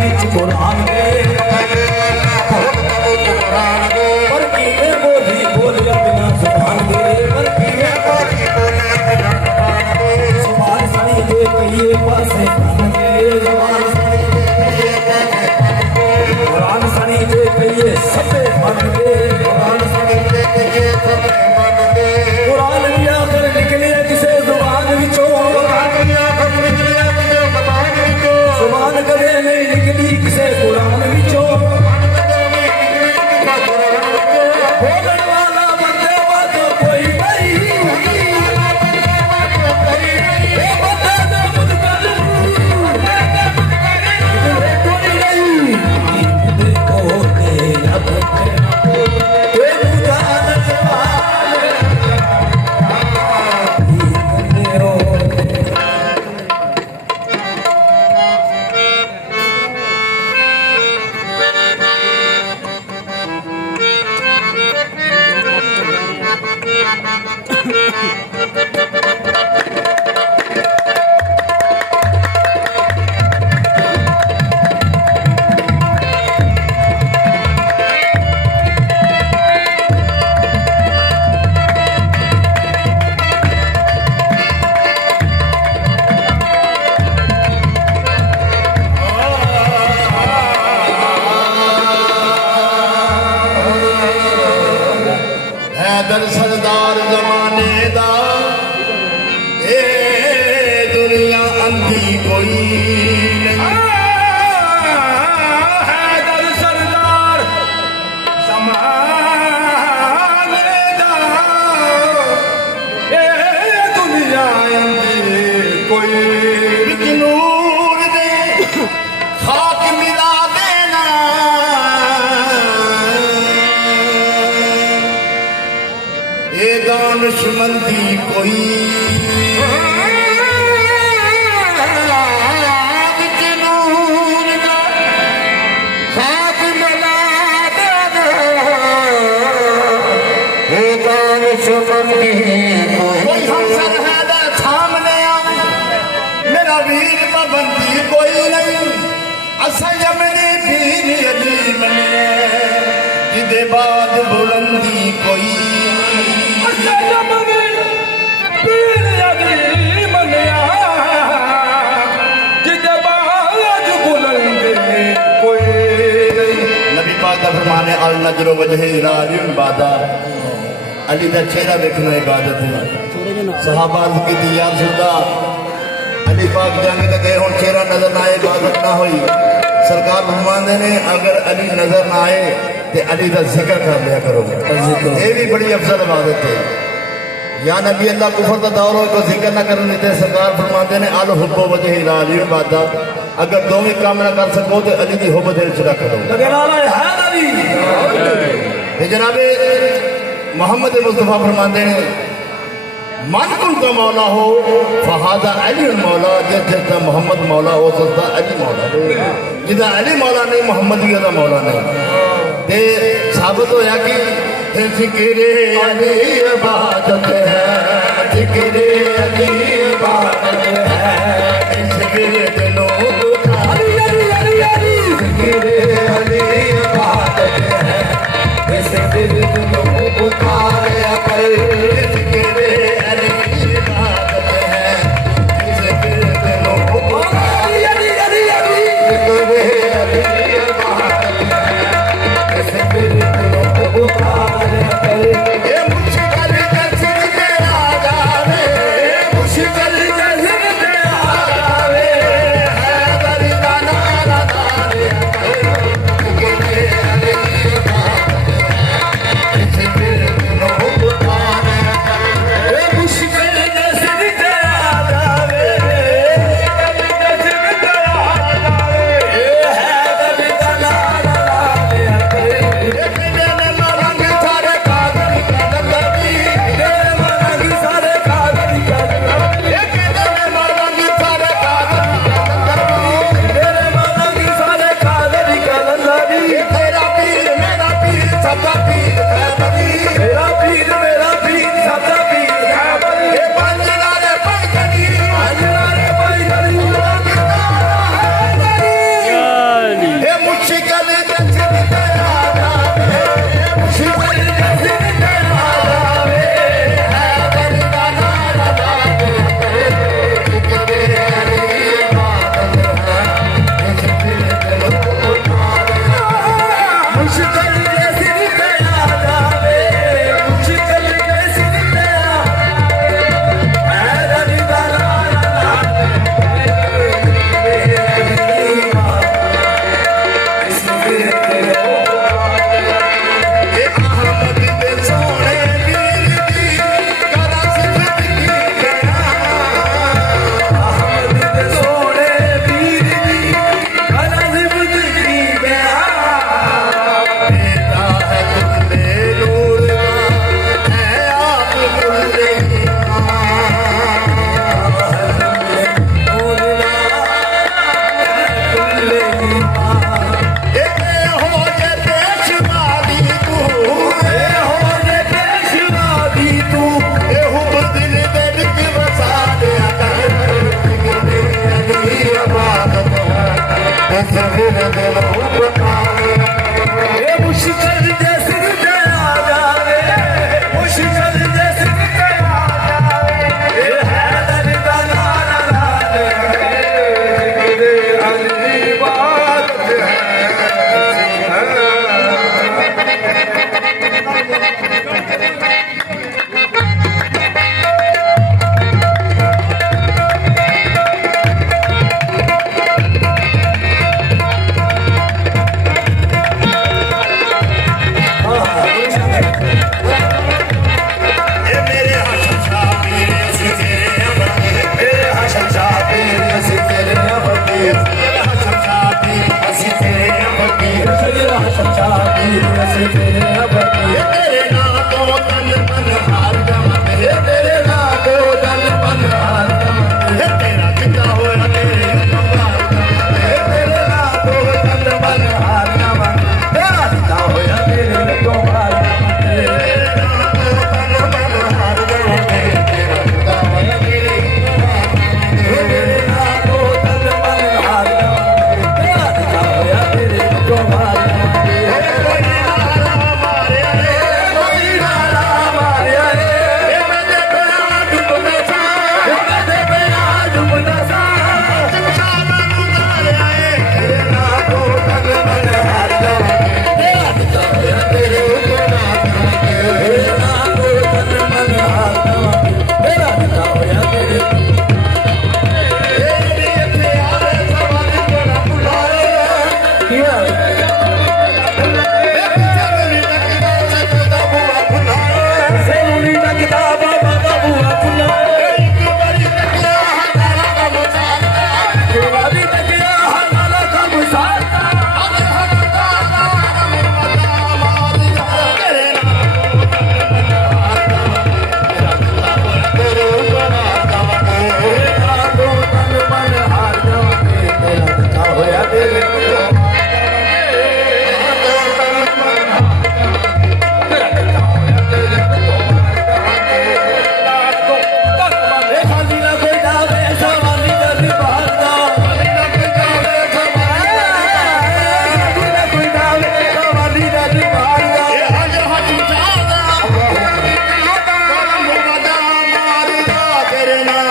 बिच कुरान दे पर कीवे बोली बोलिया बिना जुबान दे पर कीवे बोली बोलिया बिना जुबान दे जुबान सनी दे कहिए पासे कान दे जुबान सनी दे कहिए पासे कान दे कुरान सनी दे कहिए सबे मन दे कुरान सनी दे कहिए सबे मन दे कुरान लिया कर निकले किसे जुबान विचों कुरान लिया कर निकले किसे जुबान विचों जुबान कदे नहीं निकली किसे कुरान विचों बोलने वाला बंदे बात कोई नहीं ये बंदा ना मुझ कर कोई नहीं देखो ते अब ते बुझाने वाले हैदर सरदार जमाने दा ए दुनिया अंधी कोई नहीं हैदर सरदार जमाने दा ए दुनिया अंधी कोई नूर दे खाक मिला देना ये दानिशमंदी कोई नूर का खाक मिला देना ये दानिशमंदी कोई हमसर है दा सामने मेरा वीर पाबंदी कोई नहीं असा यमने पीर अली मने जिदे बाद बुलंदी कोई नबी पाक दा फरमाने अल नजरो वजह इलालिन बादा अली दा चेहरा देखना इबादत है सहाबा की दिया सुदा अली पाक जंग ते गए हुन चेहरा नजर ना आए इबादत ना हुई सरकार फरमाते ने अगर अली नजर ना आए ते अली दा जिक्र कर लिया करो ये भी बड़ी अफजल इबादत है या नबी अल्लाह कुफर का दौर हो तो जिक्र ना करने देते सरकार फरमाते ने अल हुब्बो वजह इलालिन बादा अगर दोवें काम ना कर सको तो अली दी हुब्ब दिल च रख लो जनाबे मोहम्मद मुस्तफा फरमाते ने मन कुल का मौला हो फहादा अली मौला जिदा मोहम्मद मौला हो सकता अली मौला जिदा अली मौला नहीं मोहम्मद भी का मौला नहीं ते साबित होया कि जिक्रे अली इबादत है जिक्रे अली इबादत है इस दिलों जिक्रे अली इबादत है इस दिलों पुकारा कर जिक्रे अली इबादत है इस दिलों पुकारा जिक्रे अली इबादत है इस दिलों पुकारा कर ये मुश्किल दर्शन तेरा जाने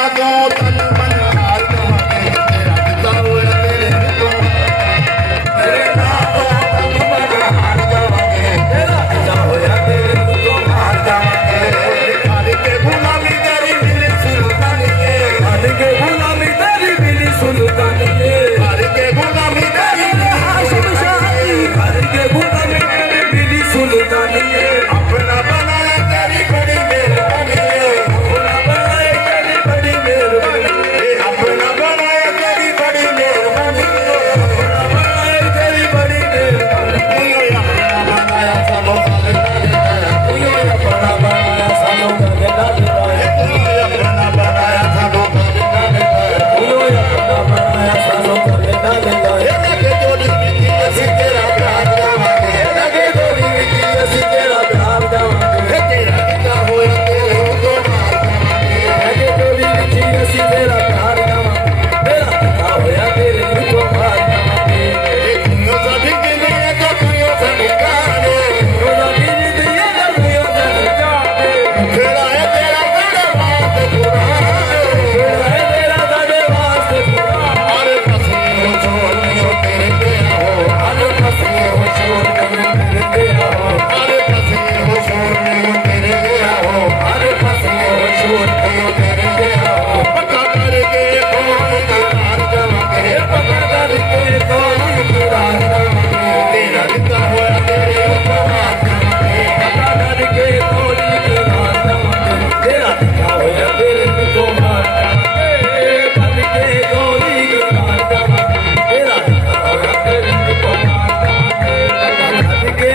ਤੋਂ ਤਨ ਮਨ ਹਾਰ ਜਾਵਾਂਗੇ ਤੇਰਾ ਦਿੱਤਾ ਹੋਇਆ ਤੇਰੇ ਤੋਂ ਤੇਰੇ ਨਾਂ ਤੋਂ ਤਨ ਮਨ ਹਾਰ ਜਾਵਾਂਗੇ ਤੇਰਾ ਦਿੱਤਾ ਹੋਇਆ ਤੇਰੇ ਤੋਂ ਹਾਰ ਜਾਵਾਂਗੇ ਹਰ ਕੇ ਗੁਲਾਮੀ ਤੇਰੀ ਮਿਲੀ ਸੁਲਤਾਨੀਏ ਹਰ ਕੇ ਗੁਲਾਮੀ ਤੇਰੀ ਮਿਲੀ ਸੁਲਤਾਨੀਏ ਹਰ ਕੇ ਗੁਲਾਮੀ ਤੇਰੀ ਹਾਸ਼ਮ ਸ਼ਾਹੀ ਹਰ ਕੇ ਗੁਲਾਮੀ ਤੇਰੀ ਮਿਲੀ ਸੁਲਤਾਨੀਏ ਆਪਣਾ ਬਣਾਇਆ ਤੇਰੀ ਬੜੀ ਮਿਹਰਬਾਨੀ ਆਪਣਾ ਬਣਾਏ ਤੇਰੀ ਬੜੀ ਮਿਹਰਬਾਨੀ ਆਪਣਾ ਬਣਾਇਆ ਤੇਰੀ ਬੜੀ ਮਿਹਰਬਾਨੀ ਆਪਣਾ ਬਣਾਏ ਤੇਰੀ ਬੜੀ ਮਿਹਰਬਾਨੀ ਆਪਣਾ ਬਣਾਇਆ ਸਾਨੂੰ ਤੂੰ ਆਪਣਾ ਬਣਾਇਆ ਸਾਨੂੰ ਗਗਨਾ ਦਿਲਾਏ ਆਪਣਾ ਬਣਾਇਆ ਸਾਨੂੰ ਤੂੰ ਆਪਣਾ ਬਣਾਇਆ ਸਾਨੂੰ ਗਗਨਾ ਦਿਲਾਏ ਲੱਗੇ ਜੋੜੀ ਵਿੱਚ ਅਸੀਂ ਤੇਰਾ ਪਿਆਰ ਜਾਵਾਂਗੇ ਲਗੇ ਗੋਰੀ ਵਿੱਚ ਅਸੀਂ ਤੇਰਾ ਪਿਆਰ ਜਾਵਾਂਗੇ ਤੇਰਾ ਦਿੱਤਾ ਹੋਇਆ ਤੇਰੇ ਤੋਂ ਮਾਰ ਜਾਵਾਂਗੇ ਲਗੇ ਗੋਰੀ ਵਿੱਚ ਅਸੀਂ ਤੇਰਾ ਪਿਆਰ ਜਾਵਾਂਗੇ ਤੇਰਾ ਦਿੱਤਾ ਹੋਇਆ ਤੇਰੇ ਤੋਂ ਮਾਰ ਜਾਵਾਂਗੇ ਦੁਨੀਆ ਸਾਡੀ ਜਿੰਨੀ ਹੈ ਤਾਂ ਦੁਨੀਆ ਸਾਡੀ ਕਹਾਣੀ ਉਹਦਾ ਦਿਨ ਦੁਨੀਆ ਦਾ ਦੁਨੀਆ ਦਾ ਜਾਵੇ ਜਿਹੜਾ ਹੈ ਤੇਰਾ ਬੜਾ ਬਾਤ ਪੁਰਾਣਾ ਕਿਹੜਾ ਹੈ ਤੇਰਾ ਸਾਡੇ ਵਾਸਤੇ ਪੂਰਾ ਹਰ ਪਾਸੇ ਹੋ ਛੋੜ ਨਿਓ ਤੇਰੇ ਤੇ ਆਹੋ ਹਰ ਪਾਸੇ ਹੋ ਛੋੜ ਤੇਰੇ ਤੇ ਆਓ ਹਰ ਪਾਸੇ ਹੋ ਛੋੜ ਨਿਓ ਤੇਰੇ ਤੇ ਆਹੋ ਹਰ ਪਾਸੇ ਹੋ ਛੋੜ ਤੇਰੇ ਤੇ ਆਓ ਪੱਕਾ ਕਰਕੇ ਕੌਣ ਕਰਾਰ ਜਾਵਾਂਗੇ ਪਤਾ ਕਰਕੇ ਕੌਣ ਕੁਰਾਨ ਜਾਵਾਂਗੇ ਤੇਰਾ ਦਿੱਤਾ ਹੋਇਆ ਤੇਰੇ ਉੱਪਰ ਮਾਰ ਜਾਵਾਂਗੇ ਪਤਾ ਕਰਕੇ ਕੌਣ ਕੁਰਾਨ ਜਾਵਾਂਗੇ ਤੇਰਾ ਦਿੱਤਾ ਹੋਇਆ ਤੇਰੇ ਤੋਂ ਮਾਰ ਜਾਵਾਂਗੇ ਕਰਕੇ ਕੌਣ ਕੁਰਾਨ ਜਾਵਾਂਗੇ ਤੇਰਾ ਦਿੱਤਾ ਹੋਇਆ ਤੇਰੇ ਤੋਂ ਮਾਰ ਜਾਵਾਂਗੇ ਕਰਕੇ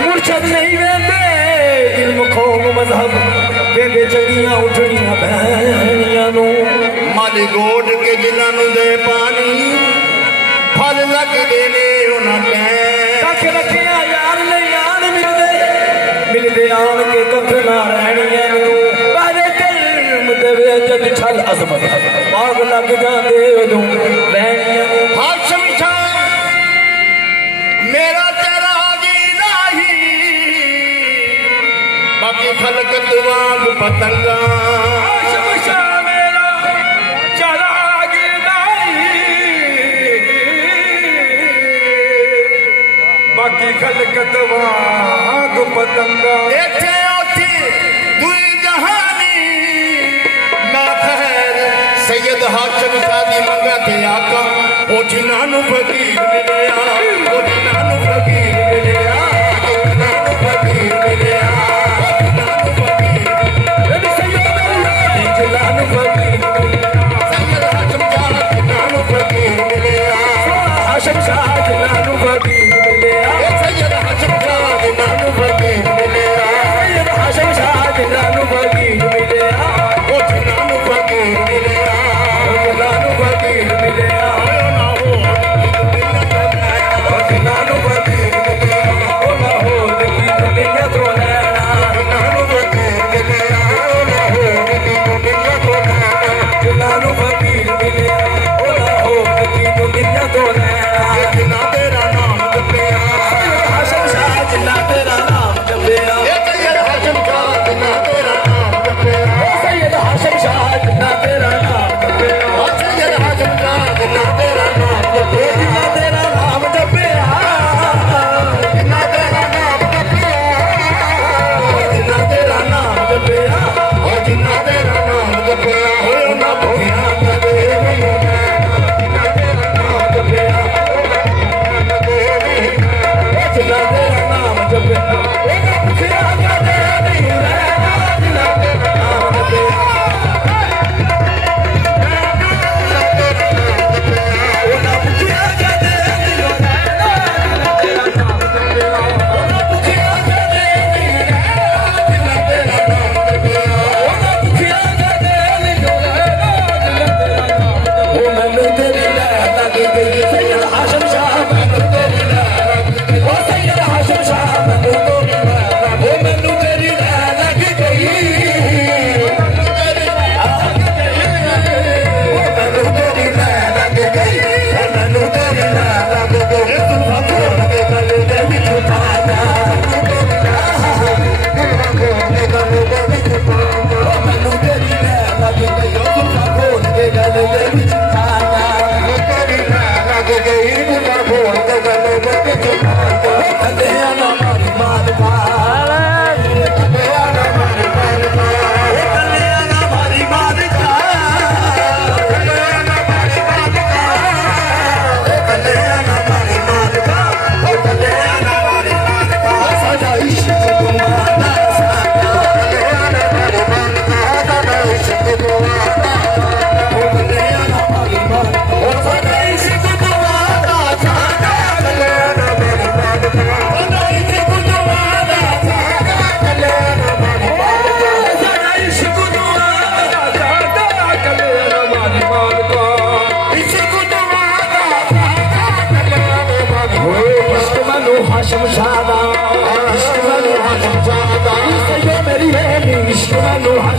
ਮੁਰਸ਼ਦ ਨਹੀਂ ਵੇਂਦੇ ਇਲਮ ਖੋਮ ਮਜ਼ਹਬ ਵੇਂਦੇ ਚੰਗੀਆਂ ਉੱਠਣੀਆਂ ਬਹਿਣੀਆਂ ਨੂੰ ਮਾਲੀ ਗੋਡ ਕੇ ਜਿਨ੍ਹਾਂ ਨੂੰ ਦੇ ਪਾਣੀ ਫਲ ਲੱਗਦੇ ਨੇ ਉਹਨਾਂ ਕਹਿ ਕੱਖ ਰੱਖਿਆ ਯਾਰ ਨਹੀਂ ਆਣ ਮਿਲਦੇ ਆਣ ਕੇ ਕੱਖ ਨਾ ਰਹਿਣੀਆਂ ਨੂੰ ਬਾਰੇ ਦਿਲ ਦੇ ਵਿੱਚ ਛਲ ਅਜ਼ਮਤ ਬਾਗ ਲੱਗ ਜਾਂਦੇ ਉਦੋਂ ਬਹਿਣੀਆਂ ਨੂੰ ਹਾਸ਼ਮ ਸ਼ਾਹ ਮੇਰਾ ਤੇਰਾ ਜੀ ਨਹੀਂ ਬਾਕੀ ਖਲਕਤ ਵਾਂਗ ਪਤੰਗਾ ਆਸ਼ਮ ਸ਼ਾਹ ਮੇਰਾ ਚਰਾਗ ਨਹੀਂ ਬਾਕੀ ਖਲਕਤ ਵਾਂਗ ਪਤੰਗਾ ਇੱਥੇ ਉੱਥੇ ਦੁਈ ਜਹਾਨੀ ਮੈਂ ਖੈਰ ਸੈਯਦ ਹਾਸ਼ਮ ਸ਼ਾਹ ਦੀ ਮੰਗਾ ਤੇ ਆਕਾ ਉਹ ਜਿਨ੍ਹਾਂ ਨੂੰ ਫਕੀਰ ਮਿਲਿਆ ਉਹ ਜਿਨ੍ਹਾਂ ਨੂੰ ਫਕੀਰ ਮਿਲਿਆ ਜਿਨ੍ਹਾਂ ਨੂੰ ਫਕੀਰ ਮਿਲਿਆ ਜਿਨ੍ਹਾਂ ਨੂੰ ਫਕੀਰ ਰਬ ਸੈਯਦ ਅੱਲਾਹ ਜਲਾਨ ਫਕੀਰ ਸੈਯਦ ਹਾਸ਼ਮ ਸ਼ਾਹ ਜਿਨ੍ਹਾਂ ਨੂੰ ਫਕੀਰ ਮਿਲਿਆ ਹਾਸ਼ਮ ਸ਼ਾਹ ਜਲਾਨ ਫਕੀਰ ਮਿਲਿਆ ਇਹ ਸੈਯਦ ਹਾਸ਼ਮ ਸ਼ਾਹ ਜਿਨ੍ਹਾਂ ਨੂੰ ਫਕੀਰ ਮਿਲਿਆ ਸੈਯਦ ਹਾਸ਼ਮ ਸ਼ਾਹ ਜਲਾਨ ਫਕੀਰ ਮਿਲਿਆ ਉਹ ਜਿਨ੍ਹਾਂ ਨੂੰ ਫਕੀਰ ਮਿਲਿਆ ਜਲਾਨ ਫਕੀਰ ਮਿਲਿਆ ਨਾ ਹੋ ਜਲਾਨ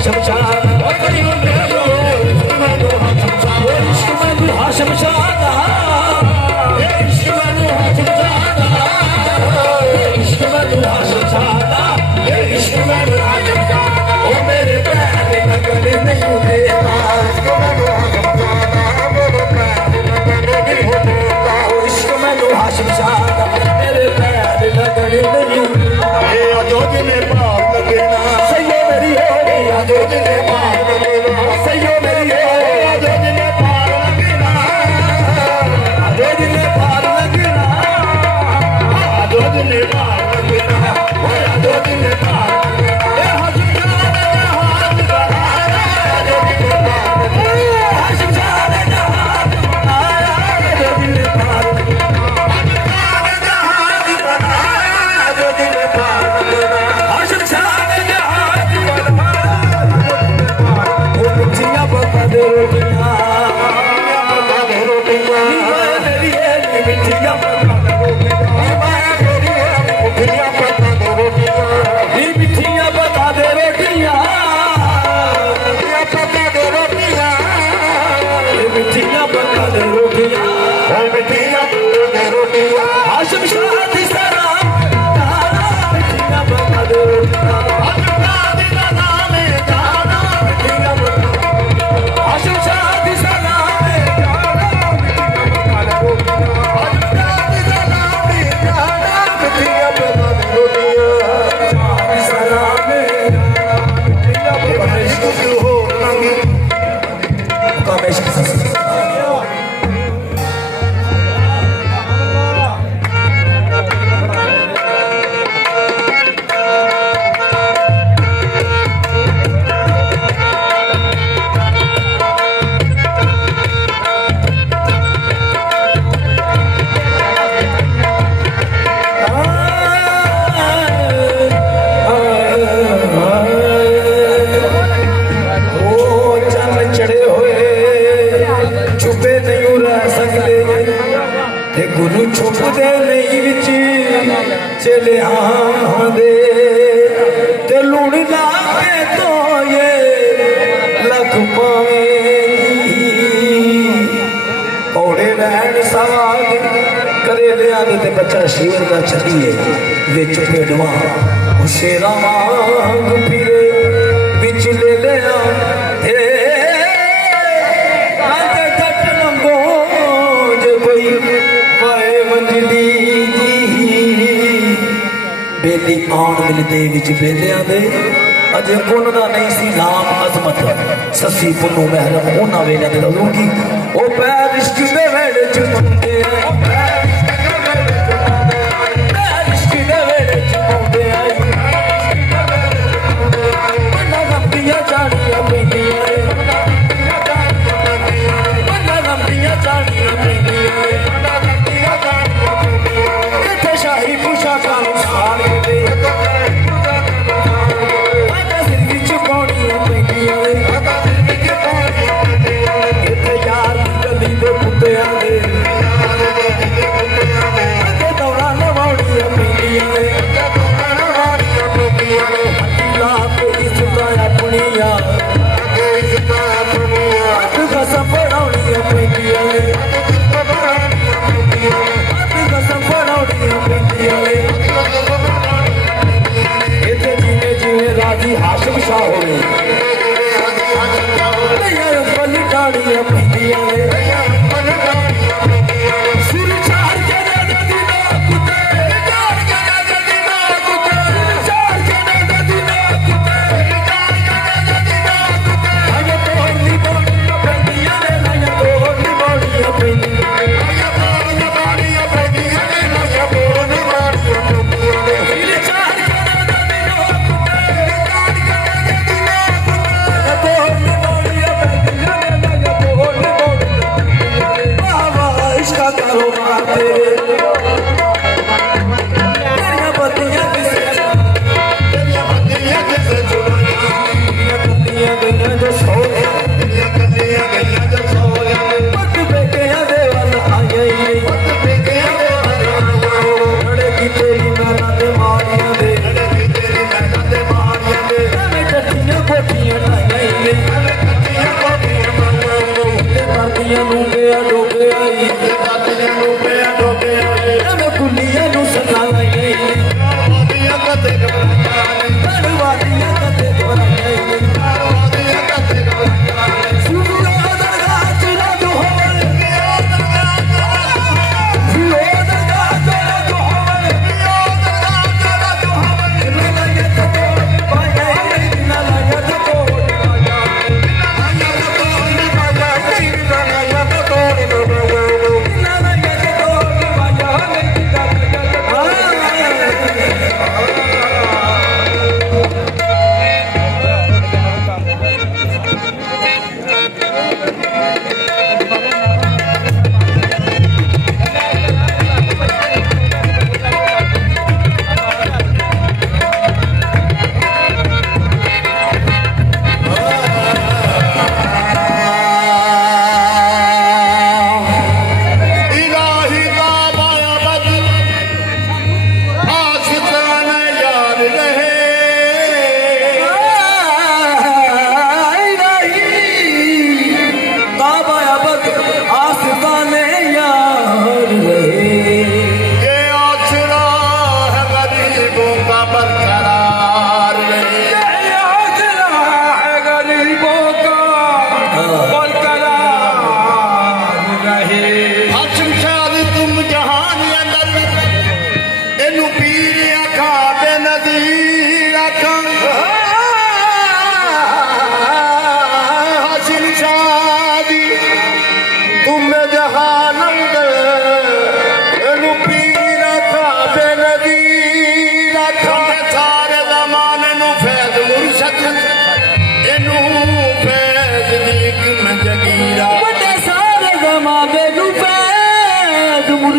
शमशान करियो मेरो मैनू हा शमशान इश्क मैनू हा शमशान इश्क मैनू हा शमशान इश्क मैनू हा शमशान इश्क मैनू हा शमशान ओ मेरे पैर लगने नहीं देता इश्क मैनू हा शमशान मेरे पैर लगने नहीं देता इश्क मैनू हा शमशान मेरे पैर लगने नहीं ए अजो जिने पार लगना सैयो मेरी हो अजो जिने पार लगना सैयो मेरी हो अजो जिने पार लगना अजो जिने पार लगना अजो जिने पार लगना ओए अजो जिने पार लगना ए हजरत अजो जिने पार अजो जिने पार शमशान जहाज वो मिठियां पका दे रोटियां मेरी है मिठियां पका दे रोटियां मिठियां पका दे रोटियां मिठियां पका दे रोटियां शमशान दी सलाम मिठियां पका दे रोटियां शमशान दी सलाम गुरु छुपदे नहीं विच चले दे ते लूण लागे तो ये लख पावेगी कौड़े रहन सवाद करेलियां दे ते बच्चा शेर दा छड़िए विच पेड़वा शेरा वांग फिरे विच ले लिया बेली आण मिलदे विच बेलियां दे अजे उन्हां दा नहीं सी नाम अजमत ससी पुन्नू महरम उन्हां वेले दे लूंगी ओ पैर इश्क दे वेले च मंदे पैर इश्क दे वेले च मंदे आई बन्ना लंबियां जानियां पैंदियां बन्ना लंबियां जानियां पैंदियां इत्थे शाही पोशाकां नूं साड़ के राजी हाशिम शाह होवे पली टाड़ियां पैंदियां सुर चार के नदी ना कुत्ते चार के नदी ना कुत्ते चार के नदी ना कुत्ते आया तो होली बोलियां पैंदियां ने आया तो होली बोलियां पैंदियां सुर चार के नदी ना कुत्ते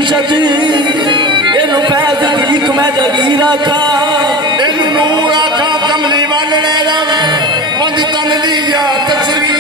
शजी ਇਹਨੂੰ ਫੈਜ਼ ਤੀਕ ਮੈਂ ਜਗੀਰ ਆਖਾਂ ਇਹਨੂੰ ਨੂਰ ਆਖਾਂ ਕਮਲੀ ਵਾਲਣੇ ਦਾ ਪੰਜ ਤਨ ਦੀ ਯਾ ਤਸਵੀਰ